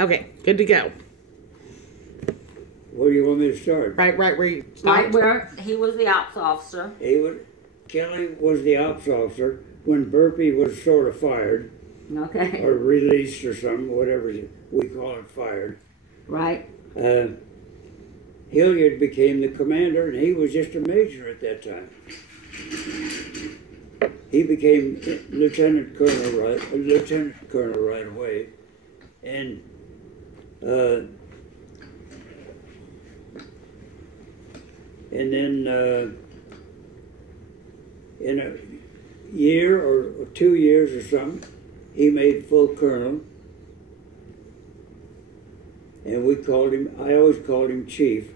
Okay, good to go. Where do you want me to start? Right where you stopped. Right where he was the ops officer. Kelly was the ops officer when Burpee was sort of fired. Okay. Or released or something, whatever we call it, fired. Right. Hilliard became the commander, and he was just a major at that time. He became lieutenant colonel right away, and then in a year or 2 years or something, he made full colonel, and I always called him chief.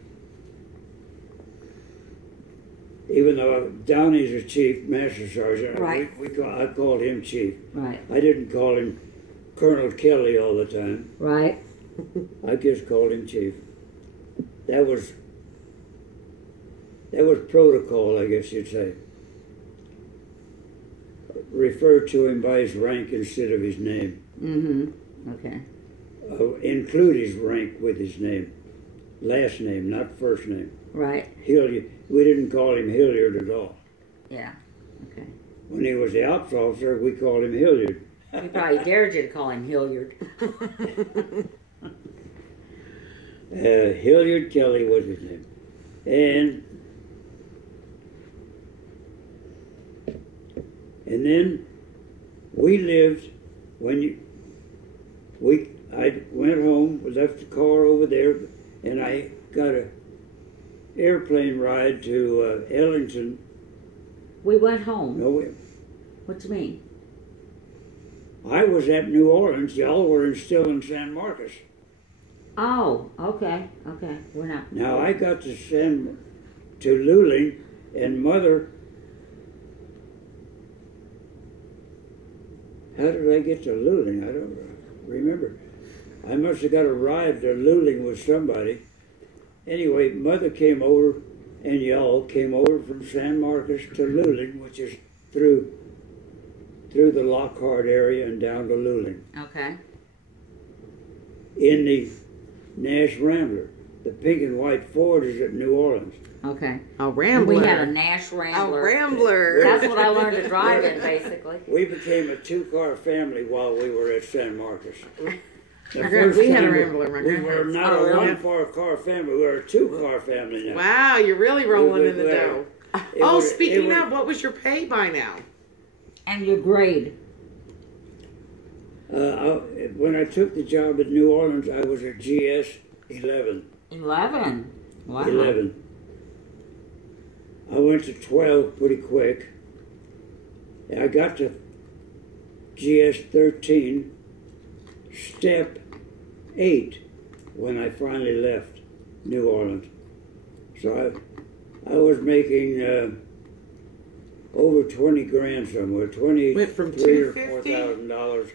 Even though Downey's a chief, master sergeant, right. I called him chief. Right. I didn't call him Colonel Kelly all the time. Right. I just called him chief. That was protocol, I guess you'd say. Refer to him by his rank instead of his name. Mm-hmm. Okay. Include his rank with his name. Last name, not first name. Right. Hilliard. We didn't call him Hilliard at all. Yeah. Okay. When he was the ops officer, we called him Hilliard. We probably dared you to call him Hilliard. Hilliard Kelly was his name. And then we lived, I went home, left the car over there, and I got an airplane ride to Ellington. We went home. No, What do you mean? I was at New Orleans. Y'all were still in San Marcos. Oh, okay, okay. We're not. Now I got to Luling, and Mother. How did I get to Luling? I don't remember. I must have got a ride to Luling with somebody. Anyway, Mother came over, and y'all came over from San Marcos to Luling, which is through the Lockhart area and down to Luling. Okay. In the Nash Rambler. The pink and white Ford is at New Orleans. Okay. A Rambler. We had a Nash Rambler. A Rambler. That's what I learned to drive in, basically. We became a two-car family while we were at San Marcos. We had a Rambler. We were not a one-car family. We were a two-car family now. Wow, you're really rolling in the dough. Speaking of, what was your pay by now? And your grade? When I took the job at New Orleans, I was at GS 11. 11? Wow. 11. I went to 12 pretty quick. I got to GS 13, step 8, when I finally left New Orleans. So I was making over 20 grand somewhere, Went from $23,000 or $4,000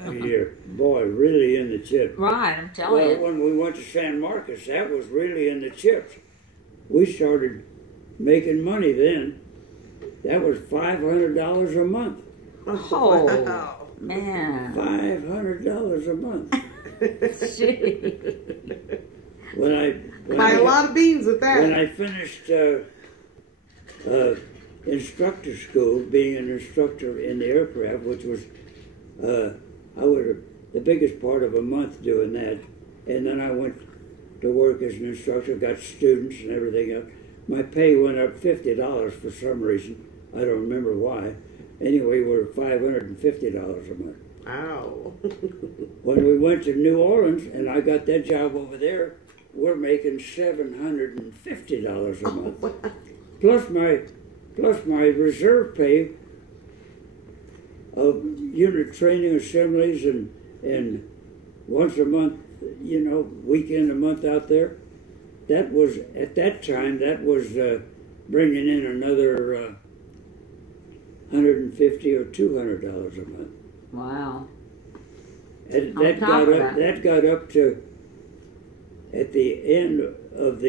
a year. Boy, really in the chips. Right, I'm telling you. When we went to San Marcos, that was really in the chips. We started making money then. That was $500 a month. Oh, wow. Man. $500 a month. Buy a lot of beans with that. When I finished instructor school, being an instructor in the aircraft, which was, I was the biggest part of a month doing that. And then I went to work as an instructor, got students and everything else. My pay went up $50 for some reason. I don't remember why. Anyway, we were $550 a month. Wow. When we went to New Orleans and I got that job over there, we're making $750 a month. Plus my reserve pay of unit training assemblies and once a month, weekend a month out there. That was, at that time, that was bringing in another $150 or $200 a month. Wow. And that got up to, at the end of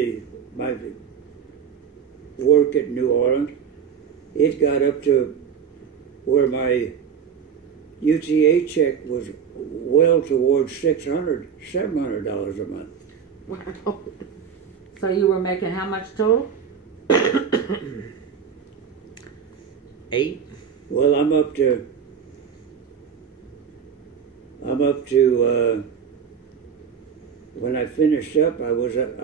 my work at New Orleans, it got up to where my UTA check was well towards $700 a month. Wow. So you were making how much total? 8. Well, I'm up to when I finished up, I was up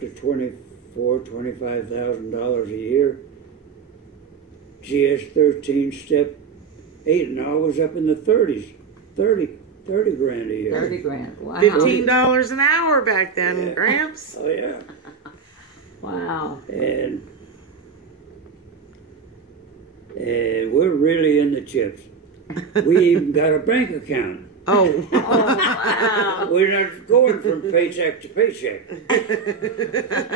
to $25,000 a year. GS13 step 8, and I was up in the 30s, 30 grand a year. 30 grand. Wow. $15 an hour back then, Yeah. Gramps. Oh yeah. Wow. And we're really in the chips. We even got a bank account. Oh. Oh, wow. We're not going from paycheck to paycheck.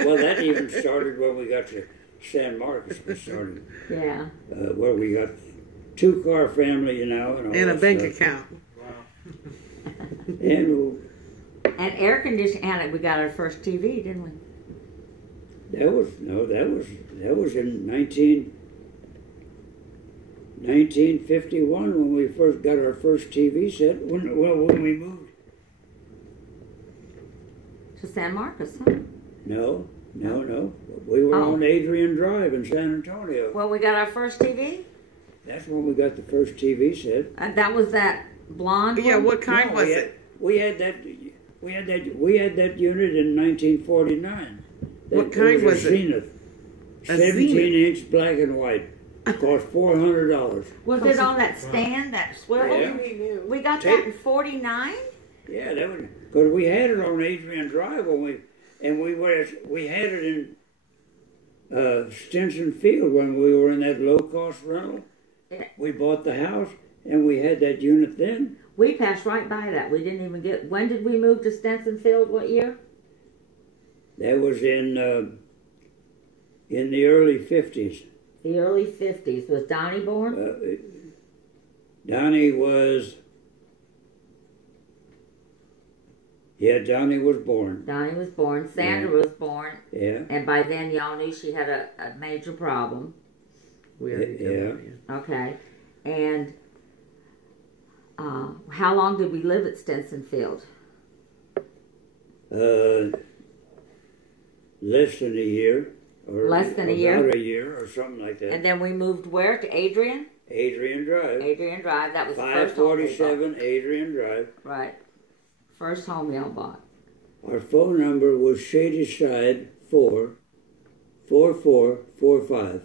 Well, that even started when we got to San Marcos. We started Yeah. where we got 2-car family, and all And a that bank stuff. account. And And air conditioning, we got our first TV, didn't we? that was in 1951 when we first got our first TV set. When we moved. To San Marcos, huh? No. We were Oh. on Adrian Drive in San Antonio. Well, we got our first TV. That's when we got the first TV set. That was that blonde Yeah, one? what kind No, was we it? had that unit in 1949. What kind was it? Zenith. A 17-inch black and white. Cost $400. Was it on that stand, that swivel? Yeah. We got that in 49? Yeah, that was because we had it on Adrian Drive when we had it in Stinson Field when we were in that low cost rental. Yeah. We bought the house and we had that unit then. We passed right by that. We didn't even get. When did we move to Stinson Field? What year? That was in the early 50s. The early 50s. Was Donnie born? Donnie was. Yeah, Donnie was born. Donnie was born. Sandra was born. Yeah. And by then, y'all knew she had a major problem. Yeah. Okay. And how long did we live at Stinson Field? Less than a year. Or Less than a year? About a year or something like that. And then we moved where? To Adrian? Adrian Drive. Adrian Drive. That was the first home we bought. 547 Adrian Drive. Right. First home y'all bought. Our phone number was Shady Side 44445.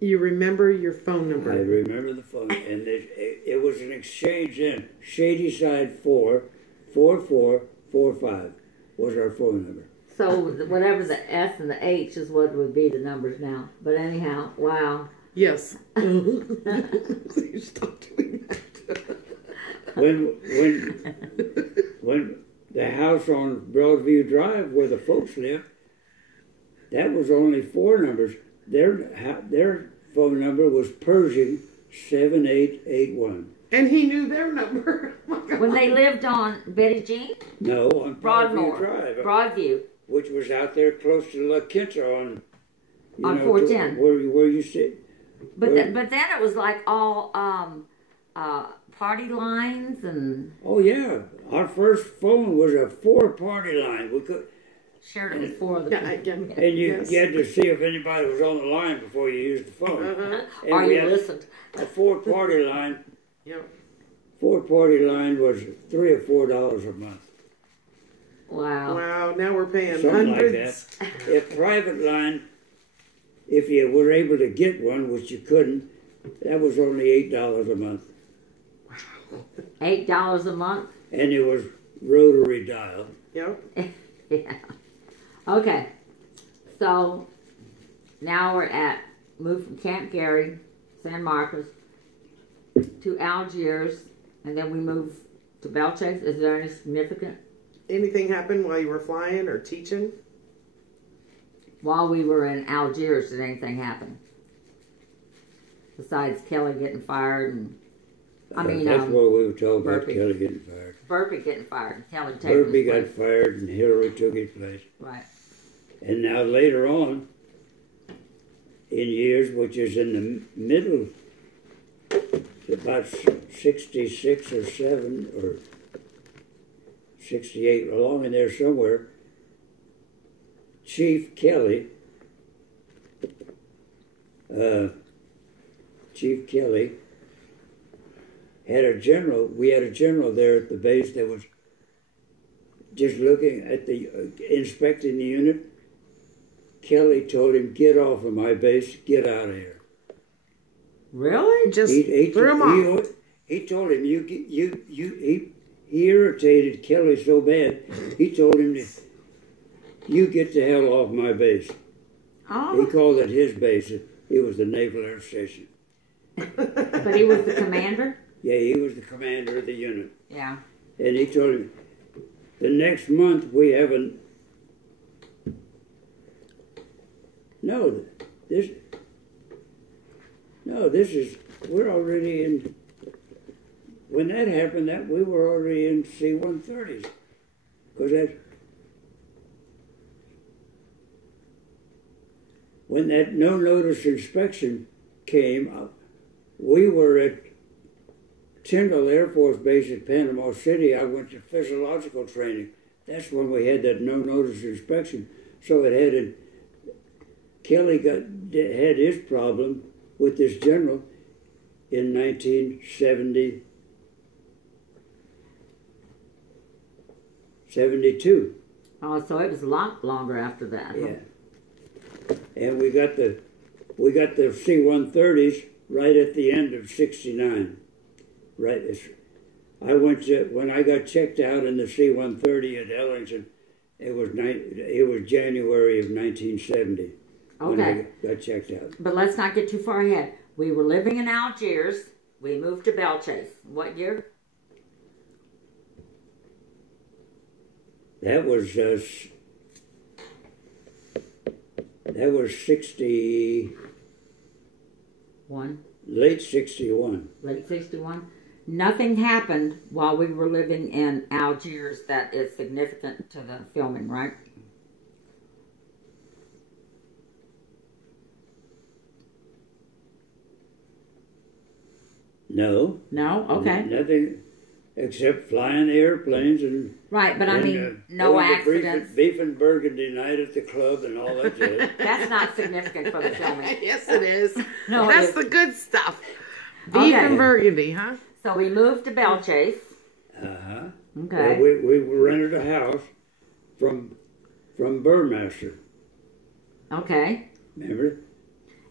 You remember your phone number? I remember the phone, and it was an exchange in Shady Side 44445 was our phone number. So whatever the S and the H is what would be the numbers now. But anyhow, wow. Yes. You stop doing that. When the house on Broadview Drive where the folks lived, that was only 4 numbers. Their phone number was Pershing 7881. And he knew their number. Oh my God. When they lived on Betty Jean? No, on Broadview Broadmoor. Drive, Broadview. which was out there close to La Quinta on 410. Where you sit. But then it was like all party lines and Oh yeah, our first phone was a 4-party line. We could, shared it with 4 of the Yeah, people. and you Yes. had to see if anybody was on the line before you used the phone. And Or we you had listened. a 4-party line. Yep. 4-party line was $3 or $4 a month, Wow. Wow, now we're paying something hundreds. like that. A private line, if you were able to get one, which you couldn't, that was only $8 a month, $8 a month? and it was rotary dial. Yep. Yeah. Okay. So now we're moved from Camp Gary, San Marcos, to Algiers, and then we moved to Belchase. Is there any significant? Anything happen while you were flying or teaching? While we were in Algiers, did anything happen? Besides Kelly getting fired and That's what we were told about Burpee. Kelly getting fired. Burpee getting fired and Kelly taking Burpee his got place. fired and Hillary took his place. Right. And now later on, in years, which is in the middle about 66 or 7 or 68, along in there somewhere, Chief Kelly had a general. We had a general there at the base that was just looking at inspecting the unit. Kelly told him, "Get off of my base, get out of here." Really? Just threw him off. He told him, he irritated Kelly so bad, he told him, "You get the hell off my base." Oh. He called it his base. It was the Naval Air Station. But he was the commander? Yeah, he was the commander of the unit. Yeah. And he told him, the next month we have we're already in, when that happened, we were already in C-130s. Because when that no-notice inspection came up, we were at Tyndall Air Force Base at Panama City. I went to physiological training. That's when we had that no-notice inspection. So Kelly had his problem with this general in 1972. Oh, so it was a lot longer after that. Yeah. And we got the C-130s right at the end of '69. Right. When I got checked out in the C-130 at Ellington, it was January of 1970. Okay. When I got checked out. But let's not get too far ahead. We were living in Algiers. We moved to Belchase. What year? That was 61. Late 61. Late 61. Nothing happened while we were living in Algiers that is significant to the filming, right? No. No? Okay. Nothing except flying the airplanes and... Right, but I mean, no accidents. Beef and burgundy night at the club and all that jazz. That's not significant for the filming. Yes, it is. No, that's the good stuff. Beef and burgundy, huh? So we moved to Belchase. Uh-huh. Okay. Well, we rented a house from Burmaster. Okay. Remember?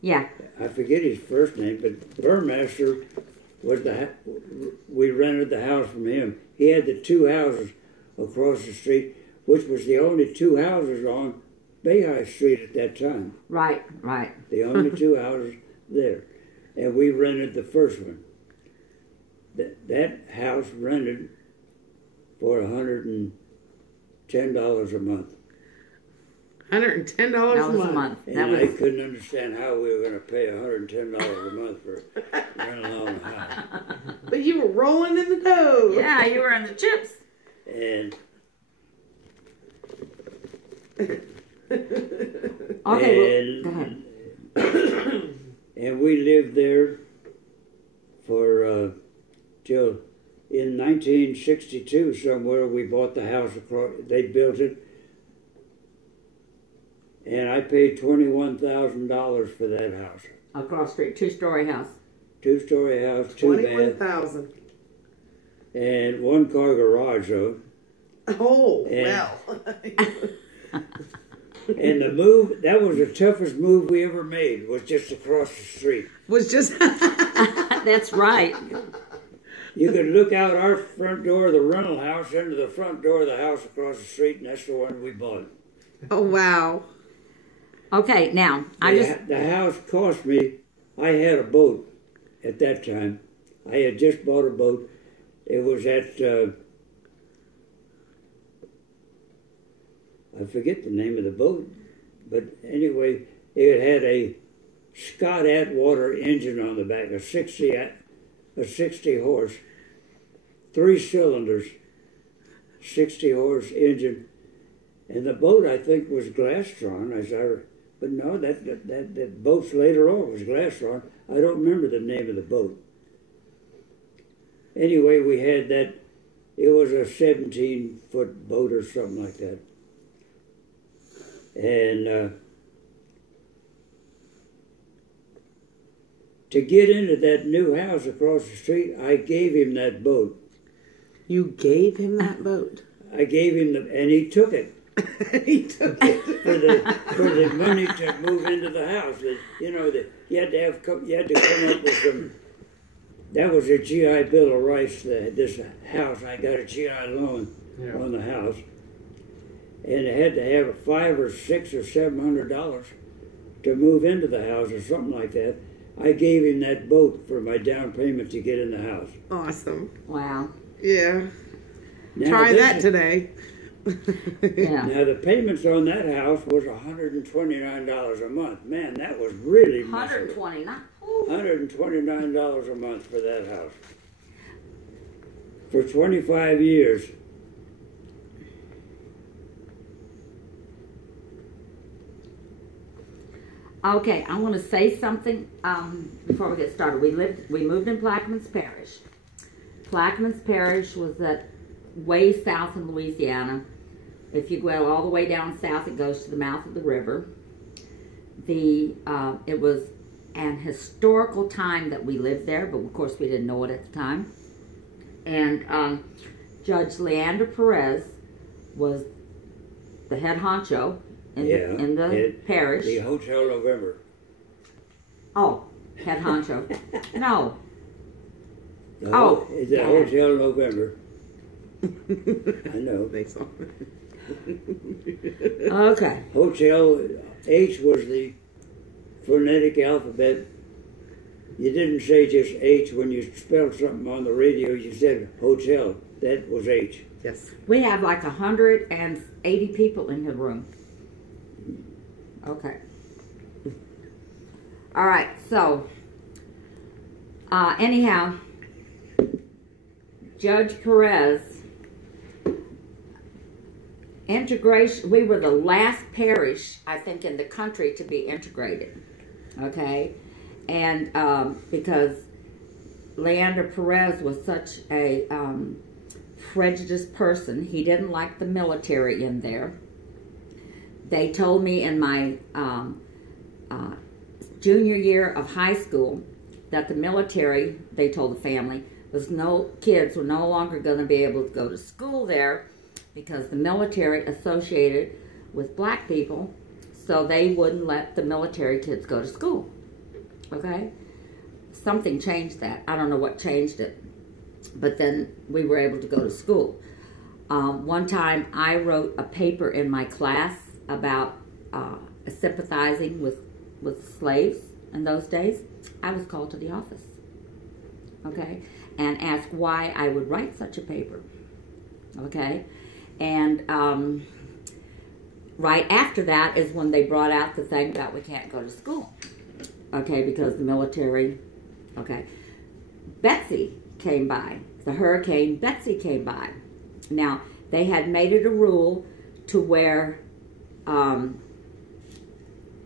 Yeah. I forget his first name, but Burmaster was we rented the house from him. He had the 2 houses across the street, which was the only 2 houses on Bayhigh Street at that time. Right, right. The only 2 houses there. And we rented the first one. That house rented for $110 a month. $110 a month. And I couldn't understand how we were going to pay $110 a month for renting on a house. But you were rolling in the dough. Yeah, you were in the chips. And okay, go ahead. And we lived there for till in 1962 somewhere. We bought the house across. They built it. And I paid $21,000 for that house. Across the street, 2-story house. 2-story house, 2 baths. $21,000. And 1-car garage, though. Oh, and, well. And the move, that was the toughest move we ever made, was just across the street. Was just... That's right. You could look out our front door of the rental house into the front door of the house across the street, and that's the one we bought. Oh, wow. Okay, now, The house cost me, I had a boat at that time. I had just bought a boat. It was at, I forget the name of the boat, but anyway, it had a Scott Atwater engine on the back, a 60 horse, 3 cylinders, 60 horse engine. And the boat, I think, was glass-drawn, but no, that boat's later on was glass-drawn. I don't remember the name of the boat. anyway, we had that. It was a 17-foot boat or something like that. And to get into that new house across the street, I gave him that boat. You gave him that boat? I gave him and he took it. He took it. for the money to move into the house. You had to come up with some. That was a GI Bill of Rights. This house, I got a GI loan on the house, and it had to have $500 or $600 or $700 to move into the house or something like that. I gave him that boat for my down payment to get in the house. Awesome. Wow. Yeah. Now try that today. Yeah. Now the payments on that house was $129 a month. Man, that was really miserable. $129 a month for that house. For 25 years. Okay, I want to say something before we get started. We moved in Plaquemines Parish. Plaquemines Parish was way south in Louisiana. If you go all the way down south, it goes to the mouth of the river. It was an historical time that we lived there, but of course we didn't know it at the time. And Judge Leander Perez was the head honcho in the parish. The Hotel November. Oh, head honcho. No. It's a Hotel November. I know. Thanks. Okay. Hotel H was the phonetic alphabet. You didn't say just H when you spelled something on the radio. You said hotel. That was H. Yes. We have like 180 people in the room. Okay. All right. So, anyhow, Judge Perez, integration, we were the last parish, I think, in the country to be integrated. Okay? And because Leander Perez was such a prejudiced person, he didn't like the military in there. They told me in my junior year of high school that the military, they told the family, kids were no longer going to be able to go to school there because the military associated with black people, so they wouldn't let the military kids go to school. Okay? Something changed that. I don't know what changed it. But then we were able to go to school. One time I wrote a paper in my class about sympathizing with slaves in those days. I was called to the office. Okay? And asked why I would write such a paper. Okay? And right after that is when they brought out the thing about we can't go to school. Okay, because the military, okay. Betsy came by. The Hurricane Betsy came by. Now, they had made it a rule to where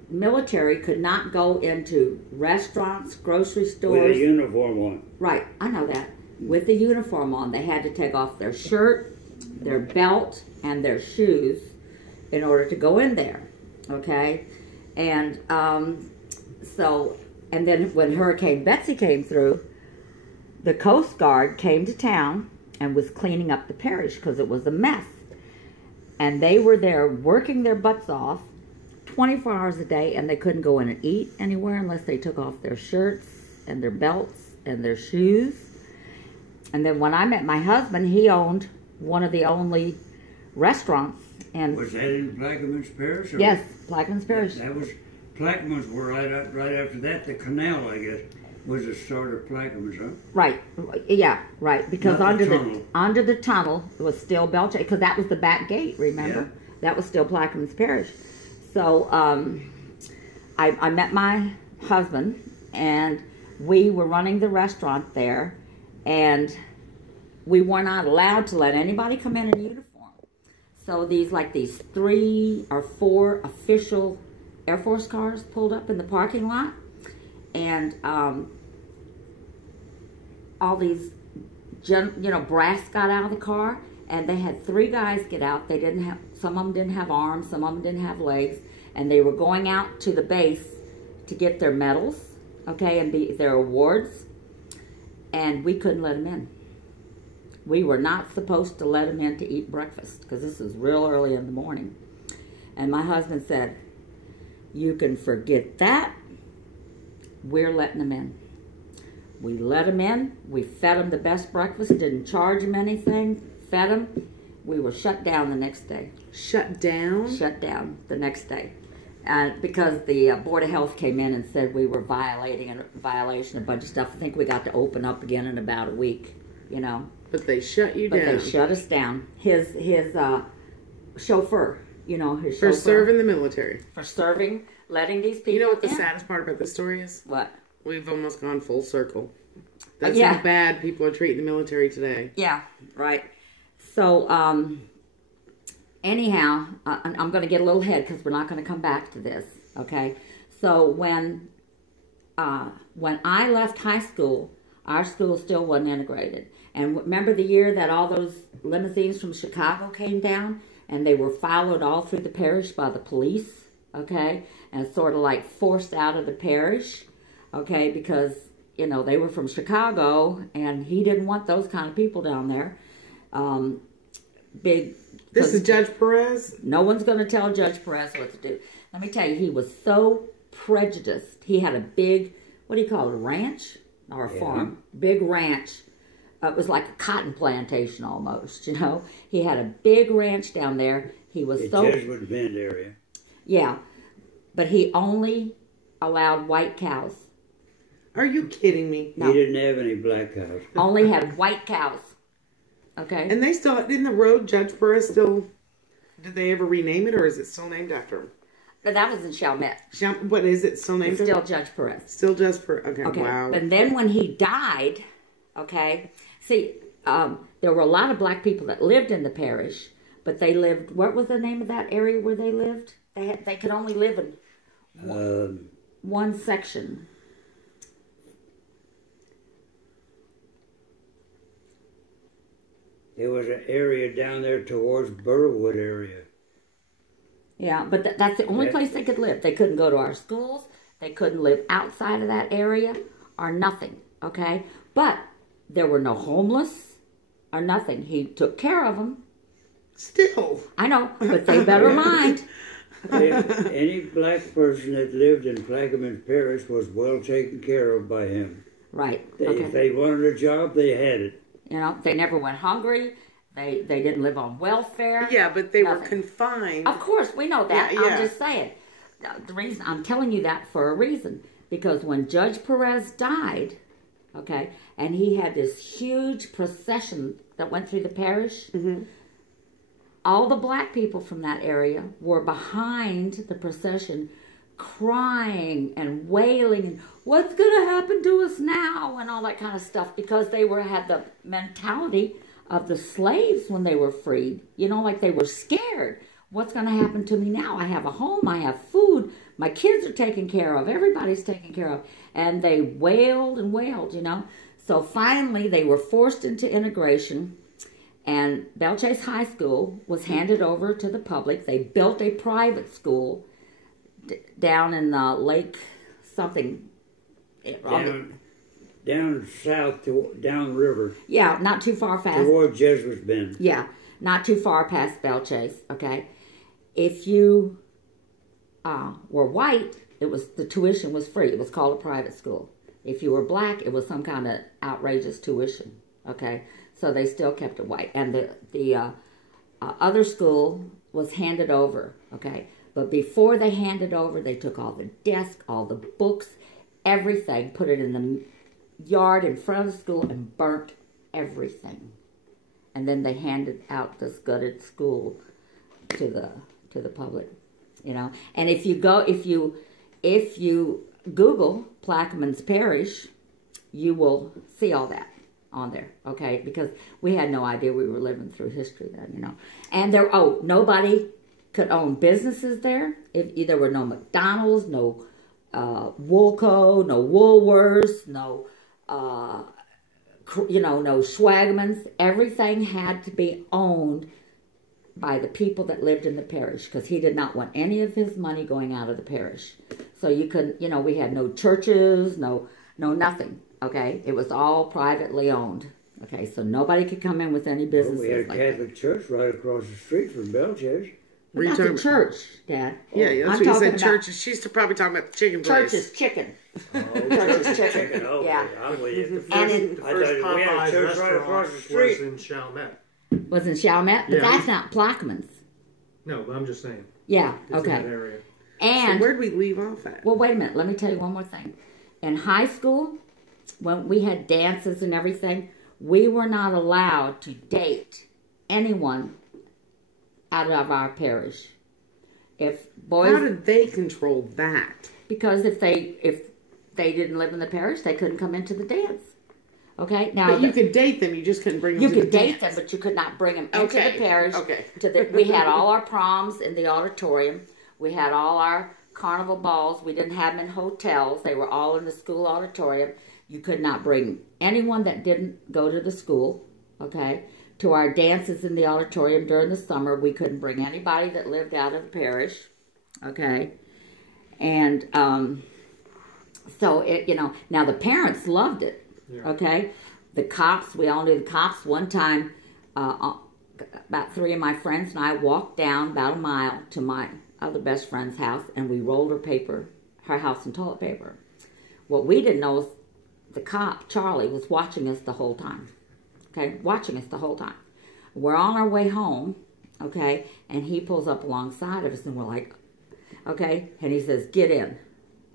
military could not go into restaurants, grocery stores. With a uniform on. Right, I know that. With the uniform on. They had to take off their shirt, their belt, and their shoes in order to go in there. Okay? And and then when Hurricane Betsy came through, the Coast Guard came to town and was cleaning up the parish because it was a mess. And they were there working their butts off 24 hours a day, and they couldn't go in and eat anywhere unless they took off their shirts and their belts and their shoes. And then when I met my husband, he owned one of the only restaurants. And was that in Plaquemines Parish? Yes, Plaquemines Parish. That was, Plaquemines were right after that. The canal, I guess, was the start of Plaquemines, huh? Right, yeah, right. Because Not under the tunnel was still Belcher, because that was the back gate, remember? Yeah. That was still Plaquemines Parish. So I met my husband, and we were running the restaurant there, and we were not allowed to let anybody come in uniform. So these 3 or 4 official Air Force cars pulled up in the parking lot, and all these brass got out of the car, and they had 3 guys get out. They didn't have, some of them didn't have arms, some of them didn't have legs, and they were going out to the base to get their medals, okay, and their awards, and we couldn't let them in. We were not supposed to let them in to eat breakfast, because this is real early in the morning. And my husband said, "You can forget that. We're letting them in." We let them in. We fed them the best breakfast, didn't charge them anything, fed them. We were shut down the next day. Shut down? Shut down the next day. Because the Board of Health came in and said we were violating a bunch of stuff. I think we got to open up again in about a week, But they shut you down. But they shut us down. His chauffeur, his chauffeur. For serving the military. For serving, letting these people You know what the in. saddest part about this story is? What? We've almost gone full circle. That's Yeah. how bad people are treating the military today. Yeah, right. So, anyhow, I'm going to get a little ahead because we're not going to come back to this, okay? So when I left high school, our school still wasn't integrated. And remember the year that all those limousines from Chicago came down and they were followed all through the parish by the police, okay? And sort of like forced out of the parish, okay? Because, they were from Chicago and he didn't want those kind of people down there. This is Judge Perez? No one's going to tell Judge Perez what to do. Let me tell you, he was so prejudiced. He had a big, what do you call it, a ranch? Or a farm. Big ranch. It was like a cotton plantation almost, He had a big ranch down there. He was the so... Jesuit Bend area. Yeah. But he only allowed white cows. Are you kidding me? No. He didn't have any black cows. Only had white cows. Okay? And they still, didn't the road, Judge Perez still, did they ever rename it or is it still named after him? But that was in Chalmette. What is it still named It's after? still Judge Perez. Still Judge Perez. Okay, Okay. wow. And then when he died, okay, see, there were a lot of black people that lived in the parish, but they lived, what was the name of that area where they lived? They could only live in one section. There was an area down there towards Burwood area. Yeah, but that's the only place they could live. They couldn't go to our schools. They couldn't live outside of that area or nothing, okay? But there were no homeless or nothing. He took care of them. Still. I know, but they better mind. Any black person that lived in Plaquemine Parish was well taken care of by him. Right. If they wanted a job, they had it. They never went hungry. They didn't live on welfare. Yeah, but they were Nothing. confined. Of course, we know that. Yeah. I'm just saying. The reason I'm telling you that for a reason, because when Judge Perez died, okay, and he had this huge procession that went through the parish, all the black people from that area were behind the procession, crying and wailing and what's going to happen to us now and all that kind of stuff, because they had the mentality of the slaves when they were freed. Like they were scared. What's going to happen to me now? I have a home. I have food. My kids are taken care of. Everybody's taken care of. And they wailed and wailed, So finally they were forced into integration, and Belle Chase High School was handed over to the public. They built a private school down in the lake something. Down south, down river. Yeah, not too far past. Toward Jesuit Bend. Yeah, not too far past Belle Chase, okay? If you were white, the tuition was free. It was called a private school. If you were black, it was some kind of outrageous tuition, okay? So they still kept it white. And the other school was handed over, okay? But before they handed over, they took all the desks, all the books, everything, put it in the yard in front of the school and burnt everything. And then they handed out this gutted school to the public, And if you Google Plaquemine's Parish, you will see all that on there, okay? Because we had no idea we were living through history then, And nobody could own businesses there. There were no McDonald's, no Woolco, no Woolworths, no no swagmans. Everything had to be owned by the people that lived in the parish, because he did not want any of his money going out of the parish. So you couldn't, we had no churches, no nothing. Okay, it was all privately owned. Okay, so nobody could come in with any business. We had a Catholic church right across the street from Belcher's. That's a church, Dad. Yeah, that's what you said. Churches. She's probably talking about the chicken place. Church is chicken. Oh, Church is chicken. Okay, Yeah. I'm with you. The first we had a Popeyes church right across the street. was in Chalmette. Was in Chalmette, but Yeah. that's not Plaquemines. No, but I'm just saying. Yeah. It's Okay. in that area. And So where'd we leave off at? well, wait a minute. Let me tell you one more thing. In high school, when we had dances and everything, we were not allowed to date anyone out of our parish. If boys, How did they control that? because if they didn't live in the parish, they couldn't come into the dance. Okay, now But you could date them. You just couldn't bring them you to could the date dance. them, but you could not bring them into Okay, the parish. okay. We had all our proms in the auditorium. We had all our carnival balls. We didn't have them in hotels. They were all in the school auditorium. You could not bring anyone that didn't go to the school, okay, to our dances in the auditorium during the summer. We couldn't bring anybody that lived out of the parish, okay. And so it, now the parents loved it. Yeah. Okay, the cops, we all knew the cops. One time, about 3 of my friends and I walked down about a mile to my other best friend's house, and we rolled her house in toilet paper. What we didn't know is the cop, Charlie, was watching us the whole time. Okay, watching us the whole time. We're on our way home, okay, and he pulls up alongside of us, and we're like, okay, and he says, "Get in,"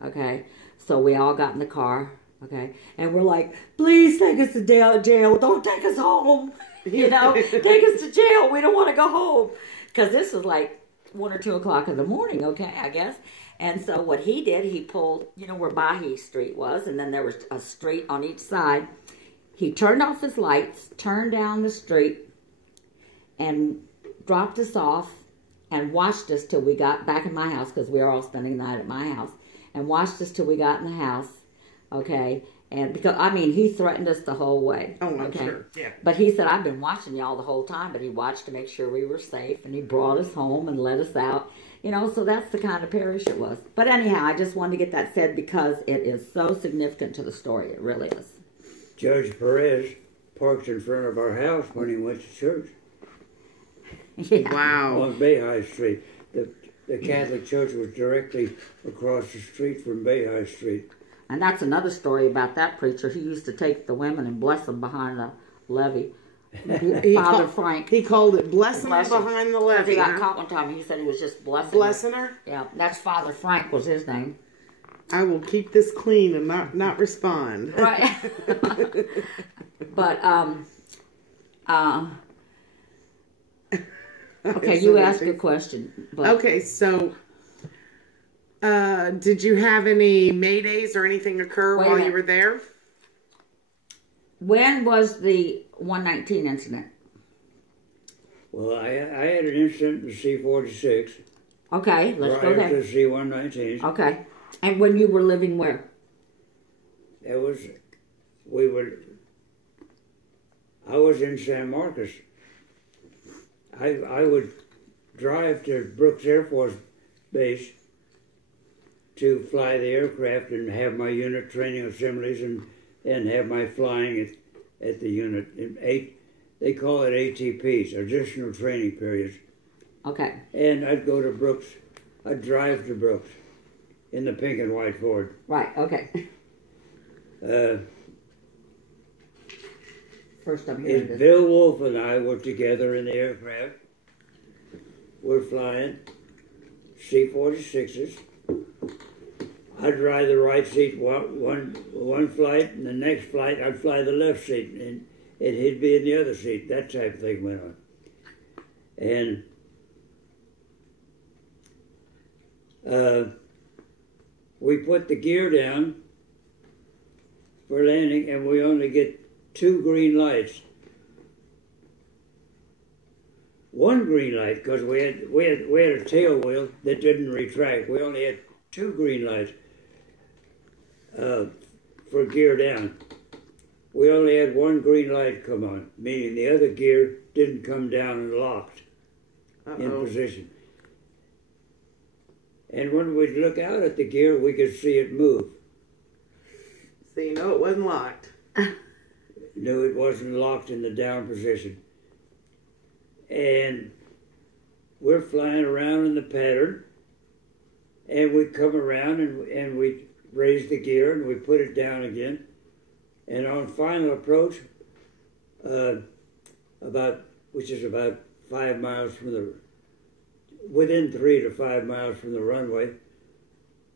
okay. So we all got in the car. Okay, and we're like, "Please take us to jail. Don't take us home. Take us to jail. We don't want to go home." Because this was like 1 or 2 o'clock in the morning, okay, I guess. And so what he did, he pulled, where Bahi Street was, and then there was a street on each side. He turned off his lights, turned down the street, and dropped us off and watched us till we got back in my house, because we were all spending the night at my house, and watched us till we got in the house. Okay, and because, he threatened us the whole way. Oh, I'm okay? sure. Yeah. But he said, "I've been watching y'all the whole time," but he watched to make sure we were safe, and he brought us home and let us out. So that's the kind of parish it was. But anyhow, I just wanted to get that said because it is so significant to the story. It really is. Judge Perez parked in front of our house when he went to church Yeah. Wow. on Bay High Street. The Catholic Church was directly across the street from Bay High Street. And that's another story about that preacher. He used to take the women and bless them behind the levee. Father Frank. He called it blessing Blessing. behind the He levee. got Huh? caught one time and he said he was just blessing her. Blessing her? Yeah, that's Father Frank was his name. I will keep this clean and not respond. Right. But, okay, you asked a question. But Okay, so did you have any Maydays or anything occur Wait a while you minute. were there? When was the 119 incident? Well, I had an incident in the C-46 Okay, let's go prior to there. the C-119. Okay. And when you were living where? I was in San Marcos. I would drive to Brooks Air Force Base to fly the aircraft and have my unit training assemblies and have my flying at the unit. They call it ATPs, additional training periods. Okay. And I'd go to Brooks. I'd drive to Brooks in the pink and white Ford. Right, okay. First I'm hearing And this. Bill Wolf and I were together in the aircraft. We're flying C-46s. I'd ride the right seat one flight, and the next flight I'd fly the left seat, and he'd be in the other seat. That type of thing went on. And we put the gear down for landing, and we only get 2 green lights. One green light, because we had a tail wheel that didn't retract. We only had 2 green lights for gear down. we only had one green light come on, meaning the other gear didn't come down and locked in position. And when we'd look out at the gear, we could see it move. So you know it wasn't locked. Knew it wasn't locked in the down position. And we're flying around in the pattern, and we come around and we raise the gear and we put it down again. And on final approach, which is about 5 miles from within 3 to 5 miles from the runway,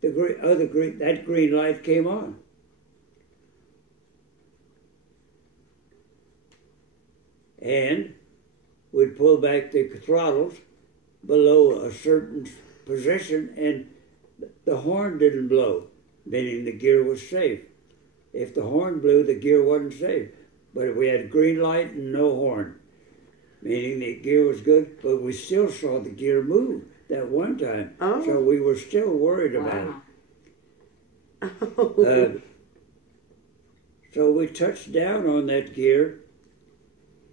that green light came on. And we'd pull back the throttles below a certain position, and the horn didn't blow, meaning the gear was safe. If the horn blew, the gear wasn't safe. But we had green light and no horn, meaning the gear was good, but we still saw the gear move that one time. Oh. So we were still worried about it. So we touched down on that gear,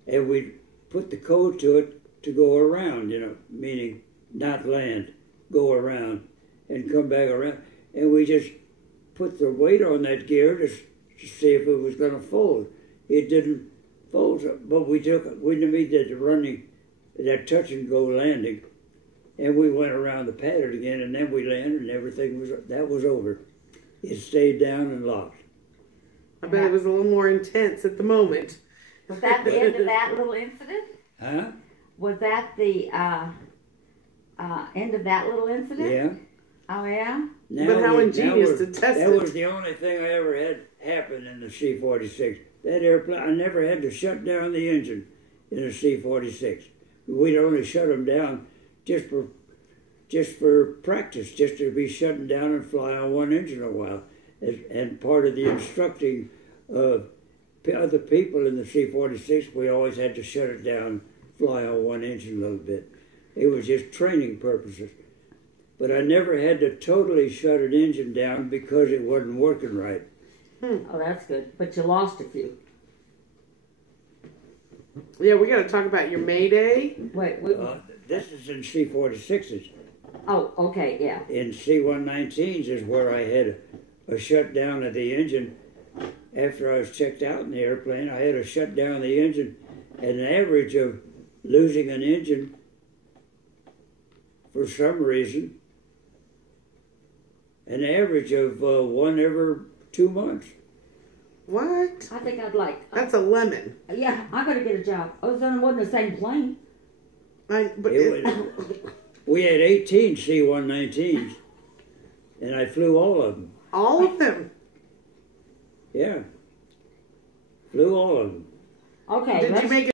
and we put the code to it to go around, meaning not land, go around and come back around. And we just put the weight on that gear to see if it was going to fold. It didn't fold, but we made that touch and go landing, and we went around the pattern again, and then we landed, and everything was over. It stayed down and locked. I bet it was a little more intense at the moment. Was that the end of that little incident? Huh? Was that the end of that little incident? Yeah. Oh, yeah? But how ingenious to test that it. was the only thing I ever had happen in the C-46. That airplane, I never had to shut down the engine in a C-46. We'd only shut them down just for practice, just to be shutting down and fly on one engine a while. And part of the instructing of other people in the C-46, we always had to shut it down, fly on one engine a little bit. It was just training purposes. But I never had to totally shut an engine down because it wasn't working right. Oh, that's good. But you lost a few. Yeah, we got to talk about your Mayday. Wait. This is in C-46s. Oh, okay, yeah. In C-119s is where I had a shutdown of the engine. After I was checked out in the airplane, I had to shut down the engine. An average of losing an engine for some reason, an average of one every 2 months. What? I think I'd like... That's a lemon. Yeah, I got to get a job. Oh, then it wasn't the same plane. We had 18 C-119s, and I flew all of them. All of them? Yeah. Flew all of them. Okay. Did you make